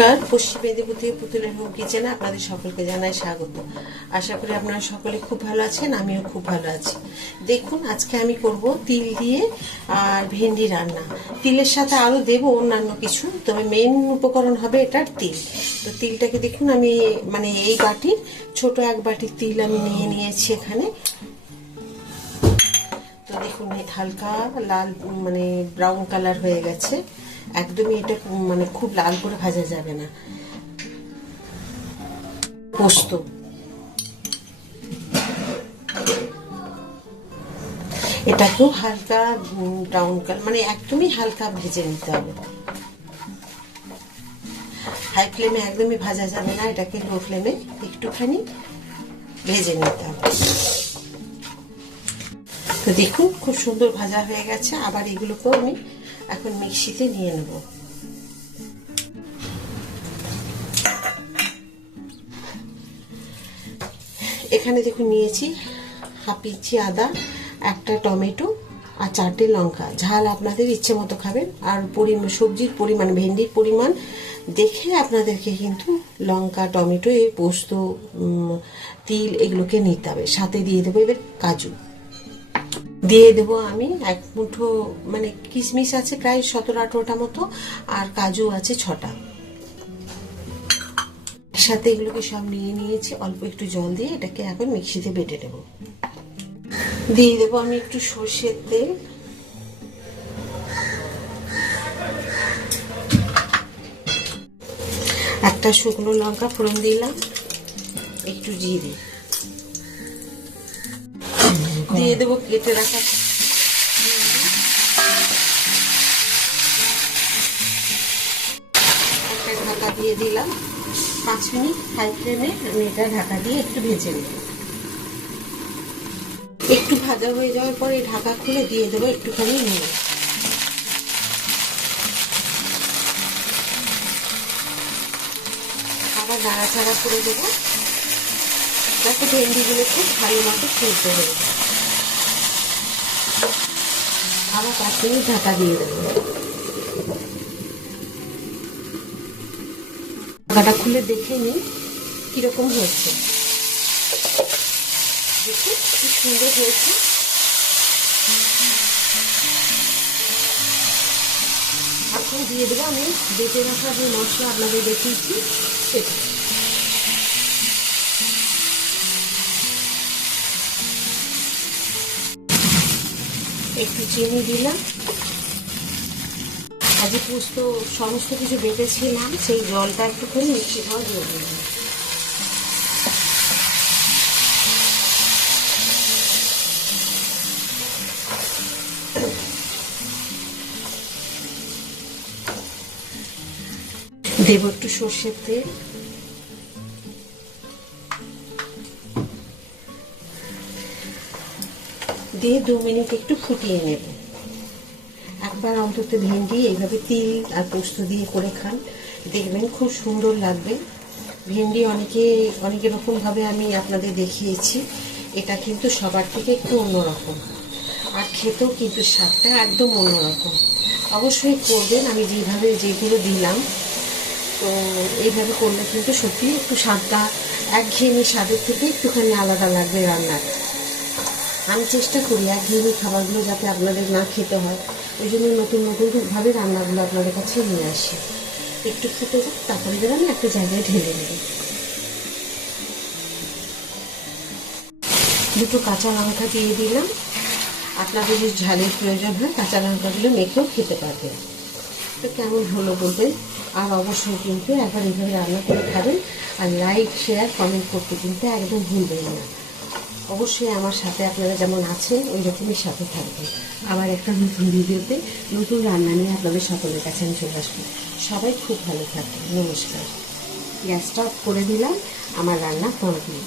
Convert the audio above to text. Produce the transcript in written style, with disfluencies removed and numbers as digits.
পশ্চিম মেদিনীপুর থেকে পুতুলের হোম কিচেনে আপনাদের সকলকে জানাই স্বাগত। আশা করি আপনারা সকলে খুব ভালো আছেন, আমিও খুব ভালো আছি। দেখুন, আজকে আমি করব তিল দিয়ে আর ভেন্ডি রান্না। তিলের সাথে আরও দেবো অন্যান্য কিছু, তবে মেন উপকরণ হবে এটার তিল। তো তিলটাকে দেখুন, আমি এই বাটির ছোট এক বাটির তিল আমি নিয়ে নিয়েছি এখানে। তো দেখুন, হালকা লাল ব্রাউন কালার হয়ে গেছে। একদমই এটা খুব লাল করে ভাজা যাবে না। পোস্ত, এটাকেও হালকা ব্রাউন কালার একদমই হালকা ভেজে নিতে হবে। হাই ফ্লেমে একদমই ভাজা যাবে না, এটাকে লো ফ্লেমে একটুখানি ভেজে নিতে হবে। তো দেখুন, খুব সুন্দর ভাজা হয়ে গেছে। আবার এগুলোকেও আমি এখন মিক্সিতে নিয়ে নেব। এখানে দেখুন নিয়েছি হাফ ইঞ্চি আদা, একটা টমেটো আর 4টে লঙ্কা। ঝাল আপনাদের ইচ্ছে মতো খাবেন, আর সবজির পরিমাণ, ভেন্ডির পরিমাণ দেখে আপনাদেরকে কিন্তু লঙ্কা, টমেটো, এই পোস্ত, তিল এগুলোকে নিতে হবে। সাথে দিয়ে দেবো এবার কাজু, দিয়ে দেবো আমি এক মুঠো কিশমিশ আছে প্রায় 17-18টা মতো, আর কাজু আছে 6টা। সাথে এগুলোকে সব নিয়ে নিয়েছি। অল্প একটু জল দিয়ে এটাকে এখন মিক্সিতে বেটে নেব। দিয়ে দেবো আমি একটু সর্ষের তেল, একটা শুকনো লঙ্কা ফোড়ন দিলাম, একটু জিরে দিয়ে দেবো কেটে রাখা। একটা ঢাকা দিয়ে দিলাম। 5 মিনিট হাই ফ্লেমে আমি এটা ঢাকা দিয়ে একটু ভেজে নেব। একটু ভাজা হয়ে যাওয়ার পরে ঢাকা খুলে দিয়ে দেবো একটুখানি নুন। আবার নাড়াচাড়া করে দেবো যাতে ভেন্ডিগুলো খুব ভালো মতো সিদ্ধ হয়ে যায়। আবার 5 মিনিট ঢাকা দিয়ে দেবো। ঢাকাটা খুলে দেখে নিই কিরকম হয়েছে। দেখুন কি সুন্দর হয়েছে। এখন দিয়ে দেবো আমি বেটে রাখা যে মশলা আপনাদের দেখিয়েছি সেটা। একটু চিনি দিলাম। আজ পোস্ত সমস্ত কিছু বেটেছিলাম, সেই জলটা একটুখানি মিক্সি খাওয়া দিয়ে দিলাম। দেব একটু সর্ষের তেল, দিয়ে 2 মিনিট একটু ফুটিয়ে নেব। একবার অন্তত ভেন্ডি এইভাবে তিল আর পোস্ত দিয়ে করে খান, দেখবেন খুব সুন্দর লাগবে। ভেন্ডি অনেক রকমভাবে আমি আপনাদের দেখিয়েছি, এটা কিন্তু সবার থেকে একটু অন্যরকম, আর খেতেও কিন্তু স্বাদটা একদম অন্যরকম। অবশ্যই করবেন, আমি যেগুলো দিলাম। তো এইভাবে করলে কিন্তু সত্যি একটু স্বাদটা একঘেয়েমি স্বাদের থেকে একটুখানি আলাদা লাগবে রান্নার। আমি চেষ্টা করি একঘেয়েমি খাবারগুলো যাতে আপনাদের না খেতে হয়, ওই জন্য নতুনভাবে রান্নাগুলো আপনাদের কাছে নিয়ে আসি। একটু ফুটে যাক, তারপরে যেন আমি একটা জায়গায় ঢেলে নেব। 2টো কাঁচা লঙ্কা দিয়ে দিলাম। আপনাদের যদি ঝালের প্রয়োজন হয় কাঁচা লঙ্কাগুলো মেখেও খেতে পারবেন। তো কেমন হলো বলবেন, আর অবশ্যই কিন্তু একবার এইভাবে রান্না করে খাবেন। আর লাইক, শেয়ার, কমেন্ট করতে কিন্তু একদম ভুলবেন না। অবশ্যই আমার সাথে আপনারা যেমন আছেন ওই রকমই সাথে থাকবেন। আবার একটা নতুন ভিডিওতে নতুন রান্না নিয়ে আপনাদের সকলের কাছে আমি চলে আসবো। সবাই খুব ভালো থাকবেন। নমস্কার। গ্যাসটা অফ করে দিলাম, আমার রান্না কমপ্লিট।